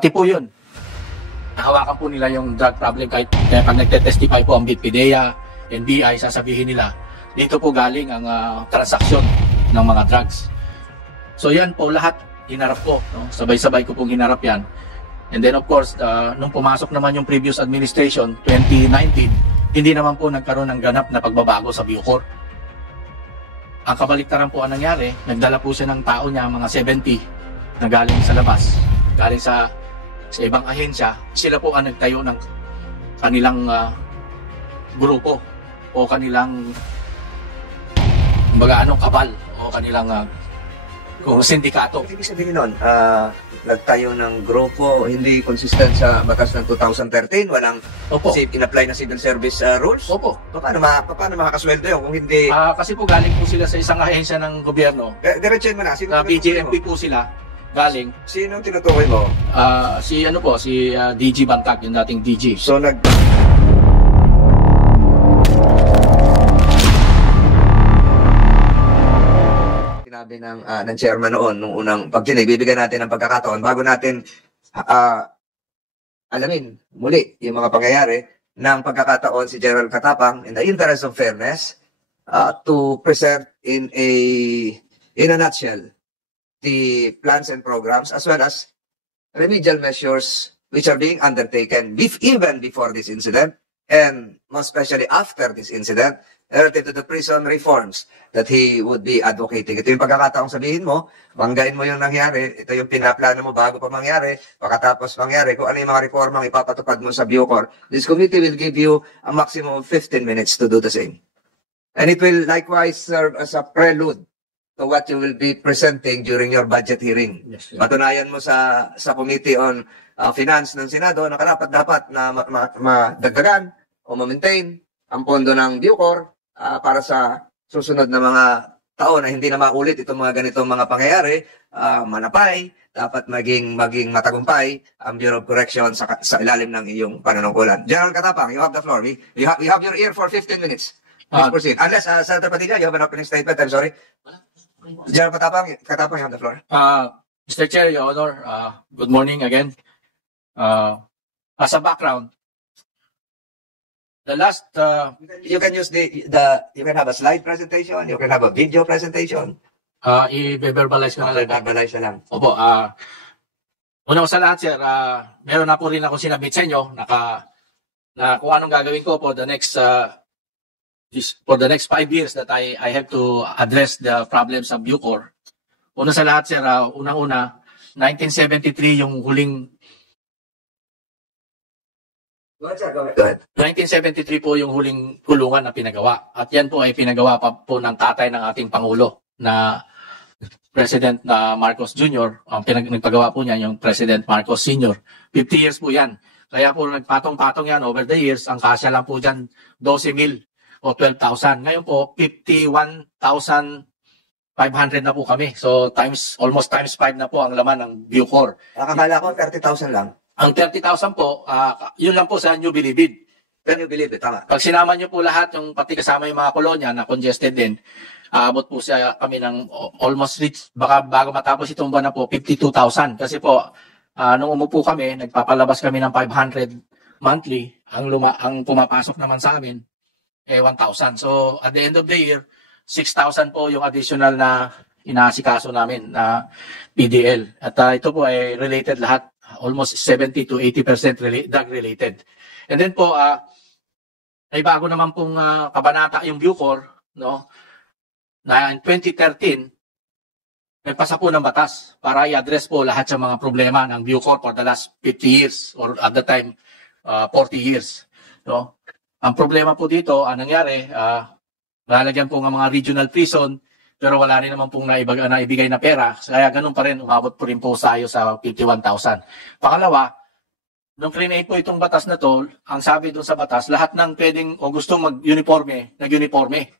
Pati po yun, hawakan po nila yung drug problem kahit pag nagte-testify po ang BPDEA, NBI, sasabihin nila, dito po galing ang transaksyon ng mga drugs. So yan po lahat hinarap ko, no? Sabay-sabay ko pong hinarap yan. And then of course, nung pumasok naman yung previous administration, 2019, hindi naman po nagkaroon ng ganap na pagbabago sa Bucor. Ang kabaliktaran po ang nangyari, nagdala po siya ng tao niya, mga 70, na galing sa labas, galing sa ibang ahensya. Sila po ang nagtayo ng kanilang grupo o kanilang kabal o kanilang sindikato. Ibig sabihin nun, nagtayo ng grupo, hindi consistent sa batas ng 2013, walang in-apply na civil service rules? Opo. Paano makakasweldo yun kung hindi? Kasi po galing po sila sa isang ahensya ng gobyerno. Diretsuhin mo na. PJMP po sila galing. Sino tinutukoy mo? Si DG Bantag, yung dating DG. So sinabi ng chairman noon, nung unang pagdinig, bibigyan natin ng pagkakataon bago natin alamin muli yung mga pangyayari ng pagkakataon si General Katapang in the interest of fairness to present in a nutshell the plans and programs as well as remedial measures which are being undertaken even before this incident and most especially after this incident relative to the prison reforms that he would be advocating. Ito yung pagkakataong sabihin mo, banggain mo yung nangyari, ito yung pinaplano mo bago pa mangyari, pagkatapos mangyari, kung ano yung mga reformang ipapatupad mo sa Bucor. This committee will give you a maximum of 15 minutes to do the same. And it will likewise serve as a prelude to what you will be presenting during your budget hearing. Yes, patunayan mo sa Committee on Finance ng Senado na dapat na madagdagan o ma-maintain ang pondo ng Bucor para sa susunod na mga taon na hindi na maulit itong mga ganitong mga pangyayari, manapay, dapat maging matagumpay ang Bureau of Correction sa ilalim ng iyong panunungkulan. General Katapang, you have the floor. We have your ear for 15 minutes. Please proceed. Unless, Senator Padilla, you have an opening statement. I'm sorry. General Katapang, you have the floor. Mr. Chair, Your Honor, good morning again. As a background, the last... you can use you can have a slide presentation, you can have a video presentation. I-verbalize ko na lang. I-verbalize na lang. Opo, una ko sa lahat, sir, meron na po rin ako sinabit sa inyo na kung anong gagawin ko for the next 5 years that I have to address the problems of Bucor. Una sa lahat, sir, unang-una, 1973 yung huling... Go ahead. 1973 po yung huling kulungan na pinagawa. At yan po ay pinagawa pa po ng tatay ng ating Pangulo na President Marcos Jr. Ang nagpagawa po niya yung President Marcos Sr. 50 years po yan. Kaya po nagpatong-patong yan over the years. Ang kasya lang po dyan 12,000 o 12,000. Ngayon po 51,500 na po kami. So almost times 5 na po ang laman ng Bucor. Akala ko 30,000 lang. Ang 30,000 po, yun lang po sa New Bilibid. New Bilibid, tama. Pag sinama nyo po lahat, yung pati kasama yung mga kolonya na congested din, aabot po siya kami ng almost reach, baka bago matapos itong buwan na po, 52,000. Kasi po, nung umupo kami, nagpapalabas kami ng 500 monthly. Ang pumapasok naman sa amin, 1,000. So, at the end of the year, 6,000 po yung additional na inaasikaso namin na PDL. At ito po ay related lahat. Almost 70 to 80% drug-related. And then po, ay bago naman pong kabanata yung Bucor, no? Na in 2013, nagpasa po ng batas para i-address po lahat sa mga problema ng Bucor for the last 50 years or at the time, 40 years. No? Ang problema po dito, anong nangyari, lalagyan po ng mga regional prison, pero wala rin naman pong naibigay na pera. Kaya ganun pa rin, umabot po rin po tayo sa 51,000. Pangalawa, nung create po itong batas na to, ang sabi doon sa batas, lahat ng pwedeng o gustong mag-uniforme, nag-uniforme.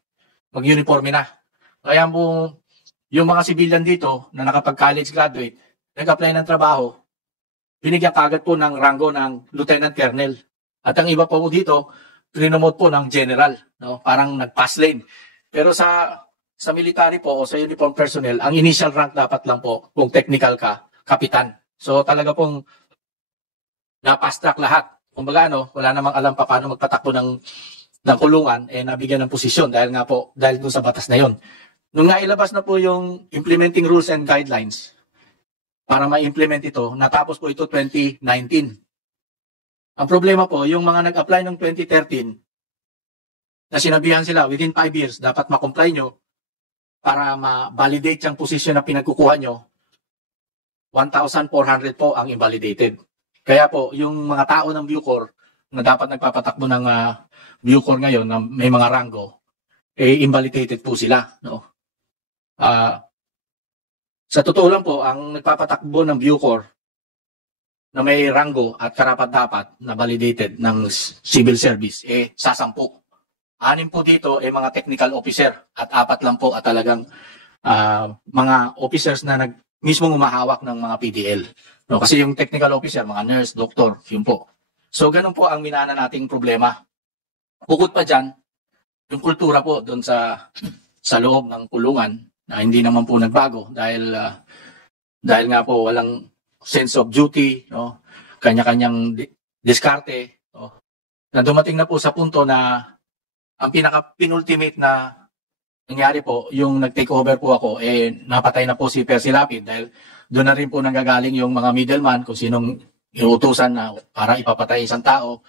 Mag-uniforme na. Kaya po, yung mga civilian dito na nakapag-college graduate, nag-apply ng trabaho, binigyan kagad po ng rango ng Lieutenant Colonel. At ang iba po dito, trinomote po ng General. No? Parang nag-pass lane. Pero sa military po o sa uniform personnel, ang initial rank dapat lang po, kung technical ka, kapitan. So talaga pong na fast track lahat. Kumbaga wala namang alam pa paano magpatakbo ng kulungan, nabigyan ng posisyon dahil dun sa batas na yon. Nung nailabas na po yung implementing rules and guidelines para ma-implement ito, natapos po ito 2019. Ang problema po, yung mga nag-apply ng 2013, na sinabihan sila within 5 years, dapat ma-comply nyo para ma-validate yung posisyon na pinagkukuha nyo, 1,400 po ang invalidated. Kaya po, yung mga tao ng Bucor na dapat nagpapatakbo ng Bucor ngayon na may mga rango, invalidated po sila. No? Sa totoo lang po, ang nagpapatakbo ng Bucor na may rango at karapat-dapat na validated ng civil service, sa 10. 6 po dito mga technical officer at 4 lang po at talagang mga officers na mismong umahawak ng mga PDL. No, kasi yung technical officer, mga nurse, doktor, yun po. So ganun po ang minana nating problema. Bukod pa dyan, yung kultura po doon sa loob ng kulungan na hindi naman po nagbago dahil nga po walang sense of duty, no? Kanya-kanyang diskarte, no? Na dumating na po sa punto na ang pinaka-penultimate na nangyari po, yung nag-take over po ako, napatay na po si Percy Lapid dahil doon na rin po nanggagaling yung mga middleman kung sinong inuutusan na para ipapatay isang tao.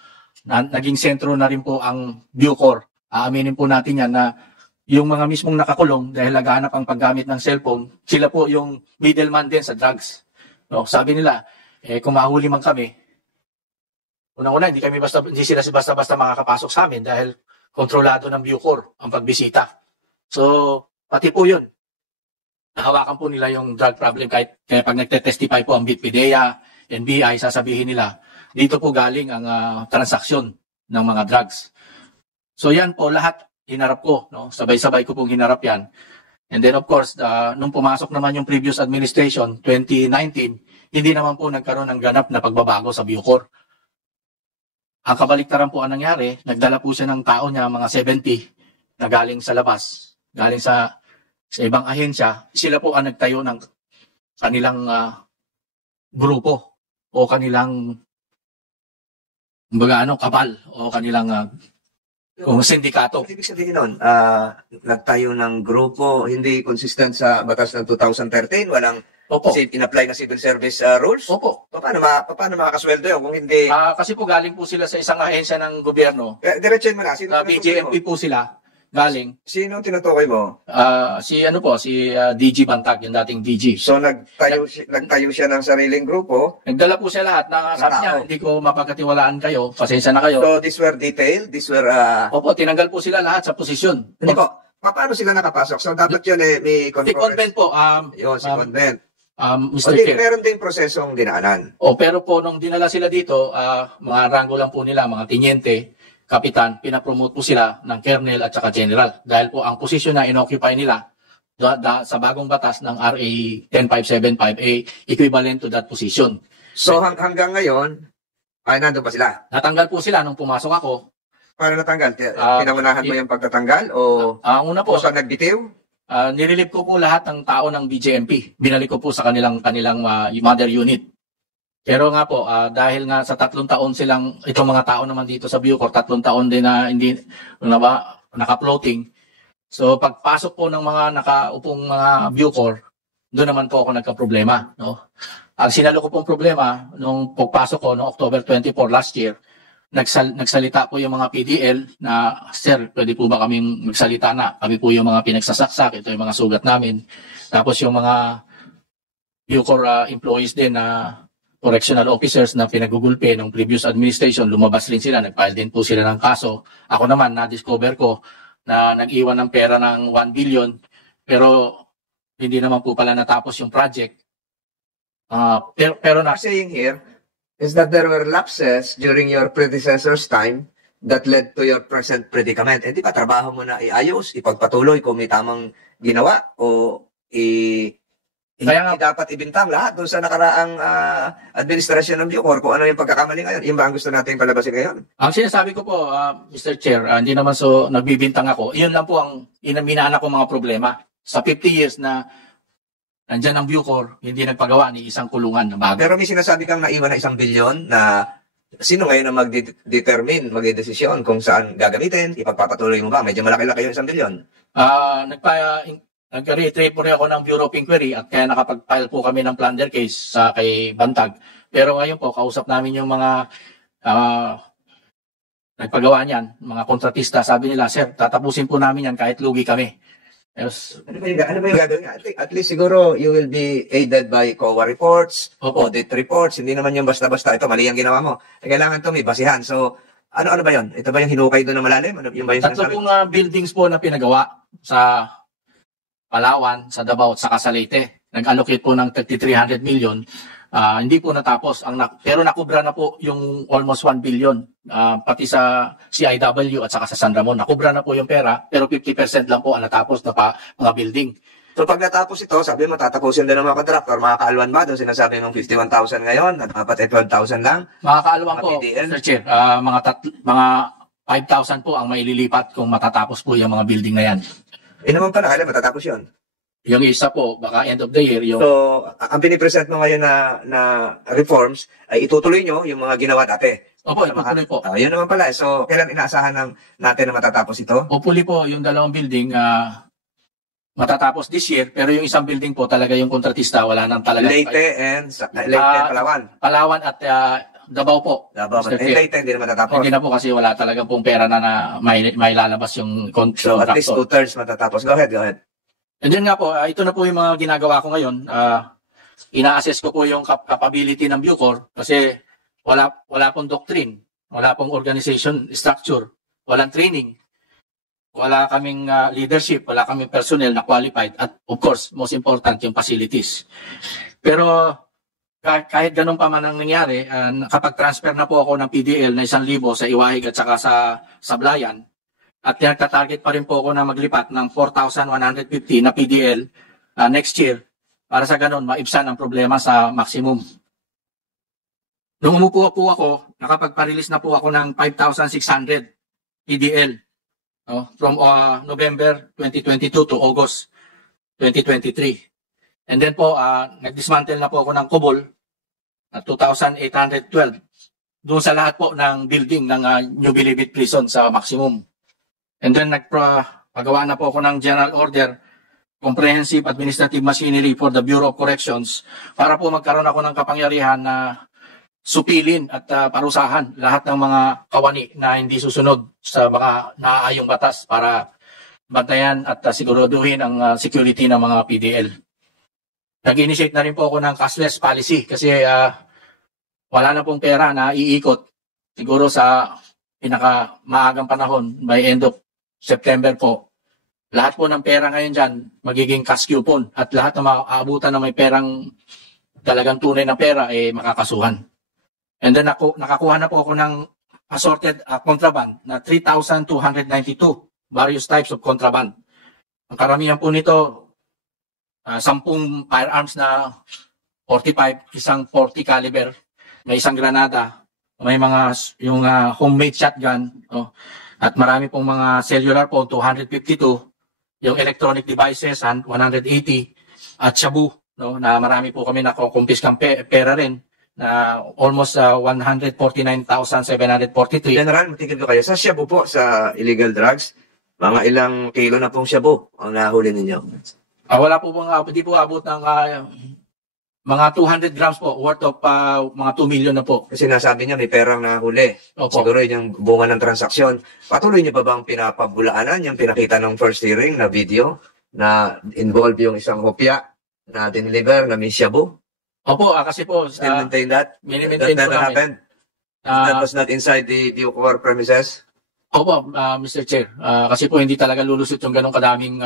Naging sentro na rin po ang Bucor. Aaminin po natin yan na yung mga mismong nakakulong dahil naghahanap ang paggamit ng cellphone, sila po yung middleman din sa drugs. No, sabi nila, kung mahuli man kami, unang-una, hindi sila basta-basta makakapasok sa amin dahil kontrolado ng Bucor ang pagbisita. So, pati po yun. Nahawakan po nila yung drug problem kaya pag nagte-testify po ang BITPDEA, NBI, sasabihin nila, dito po galing ang transaksyon ng mga drugs. So yan po, lahat hinarap ko. No? Sabay-sabay ko pong hinarap yan. And then of course, nung pumasok naman yung previous administration, 2019, hindi naman po nagkaroon ng ganap na pagbabago sa Bucor. Ang kabaliktaran po ang nangyari, nagdala po siya ng tao niya, mga 70, na galing sa labas, galing sa ibang ahensya. Sila po ang nagtayo ng kanilang grupo o kanilang kabal o kanilang sindikato. Ibig sabihin nun, nagtayo ng grupo, hindi consistent sa batas ng 2013, walang in-apply na civil service rules? Opo. Paano makakasweldo yun kung hindi? Kasi po galing po sila sa isang ahensya ng gobyerno. Diretso mo na. PJMP po sila. Galing. Sino tinutukoy mo? Si DG Bantag, yung dating DG. So nagtayo siya ng sariling grupo. Nagdala po siya lahat na sabi niya, hindi ko mapagkatiwalaan kayo, pasensya na kayo. So these were detailed? These were... Opo, tinanggal po sila lahat sa posisyon. Hindi po. Paano sila nakapasok? So dapat yun may conference. Si Convent po. Si Convent. Mr. Chair. Meron din prosesong dinaanan. Pero po nung dinala sila dito, mga rango lang po nila, mga tinyente, kapitan, pinapromote po sila ng colonel at saka general. Dahil po ang posisyon na inoccupy nila sa bagong batas ng RA 10575 equivalent to that position. So hanggang ngayon, nandun pa sila? Natanggal po sila nung pumasok ako. Paano natanggal? Pinangunahan mo yung pagtatanggal? O una po, sa nagbitiw? Nililip ko po lahat ng tao ng BJMP. Binalik ko po sa kanilang mother unit. Pero nga po, dahil nga sa 3 taon itong mga tao naman dito sa Bucor, 3 taon din na hindi naka-floating. So pagpasok po ng mga nakaupong mga Bucor, doon naman po ako nagka-problema. No? Ang sinalo ko pong problema, nung pagpasok ko, noong October 24 last year, nagsalita po yung mga PDL na, sir, pwede po ba kaming magsalita na? Kami po yung mga pinagsasaksak, ito yung mga sugat namin. Tapos yung mga Bucor employees din na correctional officers na pinagugulpi ng previous administration, lumabas rin sila, nag-file din po sila ng kaso. Ako naman, na-discover ko na nag-iwan ng pera ng 1 billion, pero hindi naman po pala natapos yung project. Pero saying here is that there were lapses during your predecessor's time that led to your present predicament. Hindi ba trabaho mo na iayos, ipagpatuloy kung may tamang ginawa o hindi dapat ibintang lahat doon sa nakaraang administrasyon ng Bucor kung ano yung pagkakamali ngayon. Yung ba ang gusto natin palabasin ngayon? Ang sinasabi ko po, Mr. Chair, hindi naman nagbibintang ako. Iyon lang po ang minana ko mga problema. Sa 50 years na nandyan ang Bucor, hindi nagpagawa ni isang kulungan na bago. Pero may sinasabi kang naiwan na 1 bilyon na Sino ngayon ang mag-determine, mag-desisyon kung saan gagamitin? Ipagpapatuloy mo ba? Medyo malaki-laki yung 1 bilyon. Nag-reiterate po rin ako ng Bureau of Inquiry at kaya nakapag-file po kami ng plunder case sa kay Bantag. Pero ngayon po, kausap namin yung mga nagpagawa niyan, mga kontratista. Sabi nila, sir, tatapusin po namin yan kahit lugi kami. Yes. Ano ba yung gagawin? At least siguro you will be aided by COA reports, audit reports. Hindi naman yung basta-basta. Ito, mali ang ginawa mo. Kailangan to may basihan. So, ano ba yun? Ito ba yung hinukay doon na malalim? Ano yung ba yung tatlo pong buildings po na pinagawa sa Palawan, sa Davao at sa Casalete. Nag-allocate po ng 300 million. Hindi po natapos. Pero nakubra na po yung almost 1 billion. Pati sa CIW at saka sa San Ramon. Nakubra na po yung pera, pero 50% lang po ang natapos na mga building. So pag natapos ito, sabi mo, tatapusin din ng mga contractor, mga kaalwan ba? Doon sinasabi mong 51,000 ngayon, at dapat 12,000 lang. Mga kaalwan po, PDL. Sir Chair, mga 5,000 po ang maililipat kung matatapos po yung mga building na yan. Naman pala, kailan matatapos yun? Yung isa po, baka end of the year. So, ang pinipresent mo ngayon na reforms, ay itutuloy nyo yung mga ginawa dati. Opo, itutuloy po. Yun naman pala. So, kailan inaasahan natin na matatapos ito? Hopefully po, yung dalawang building, matatapos this year, pero yung isang building po talaga yung kontratista, wala nang talaga. Leyte and Palawan. Palawan at Davao po. Davao. Leyte hindi na matatapos. Hindi na po kasi wala talagang pong pera na may lalabas yung contractor. So at least 2/3 matatapos. Go ahead. And then nga po, ito na po yung mga ginagawa ko ngayon. Ina-assess ko po yung capability ng Bucor kasi wala pong doctrine, wala pong organization structure, walang training. Wala kaming leadership, wala kaming personnel na qualified at of course, most important yung facilities. Pero kahit ganun pa man ang nangyari, kapag transfer na po ako ng PDL na 1,000 sa Iwahig at saka sa Sablayan, at nagtatarget pa rin po ako na maglipat ng 4,150 na PDL next year para sa ganun maibsan ang problema sa maximum. Nung umupo po ako, nakapagpa-release na po ako ng 5,600 PDL. From November 2022 to August 2023. And then po, nag-dismantle na po ako ng Cobol na 2,812 doon sa lahat po ng building ng New Bilibid Prison sa maximum. And then nagpagawa na po ako ng General Order, Comprehensive Administrative Machinery for the Bureau of Corrections para po magkaroon ako ng kapangyarihan na supilin at parusahan lahat ng mga kawani na hindi susunod sa mga naaayong batas para bantayan at siguraduhin ang security ng mga PDL. Nag-initiate na rin po ako ng cashless policy kasi wala na pong pera na iikot. Siguro sa pinakamaagang panahon by end of September po, lahat po ng pera ngayon dyan magiging cash coupon at lahat na maaabutan na may perang talagang tunay na pera makakasuhan. And then nakakuha na po ako ng assorted contraband na 3,292 various types of contraband. Ang karamihan po nito 10 firearms na 45, isang 40 caliber, may isang granada, may mga yung homemade shotgun, at marami pong mga cellular phone 252, yung electronic devices 180 at shabu, na marami po kami nakukumpiskang pera rin na almost 149,743. General, matigil ko kayo. Sa shabu po, sa illegal drugs, mga ilang kilo na pong shabu ang nahuli ninyo? Wala po hindi po abot ng mga 200 grams po, worth of mga 2 million na po. Kasi nasabi niya may perang nahuli. Opo. Siguro yun yung bunga ng transaksyon. Patuloy niyo pa bang pinapabulaanan yung pinakita ng first hearing na video na involve yung isang kopya na dineliver na may shabu? Opo, kasi po Still maintain that? Mini-maintain That po never namin. happened? That was not inside the Bucor premises? Opo, Mr. Chair. Kasi po hindi talaga lulusot yung ganong kadaming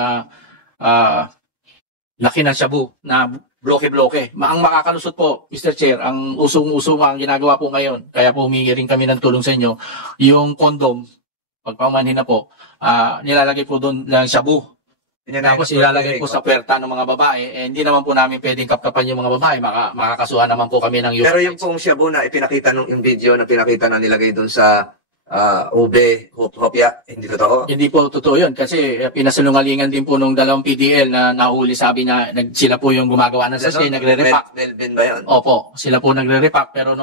laki ng shabu na bloke-bloke. Ang makakalusot po, Mr. Chair, ang usong-usong ang ginagawa po ngayon, kaya po humingi rin kami ng tulong sa inyo, yung condom, pagpamanhin na po, nilalagay po doon ng shabu. Tapos ilalagay po sa puwerta ng mga babae. Hindi naman po namin pwedeng kapkapan yung mga babae. Makakasuhan naman po kami ng Pero yung pong shabu na ipinakita nung yung video na pinakita na nilagay doon sa ube, hopya, hindi totoo? Hindi po totoo yun kasi pinasalungalingan din po nung dalawang PDL na nahuli, sabi na sila po yung gumagawa ng sachet, nagre-repack. Melvin ba yun? Opo, sila po nagre-repack pero nung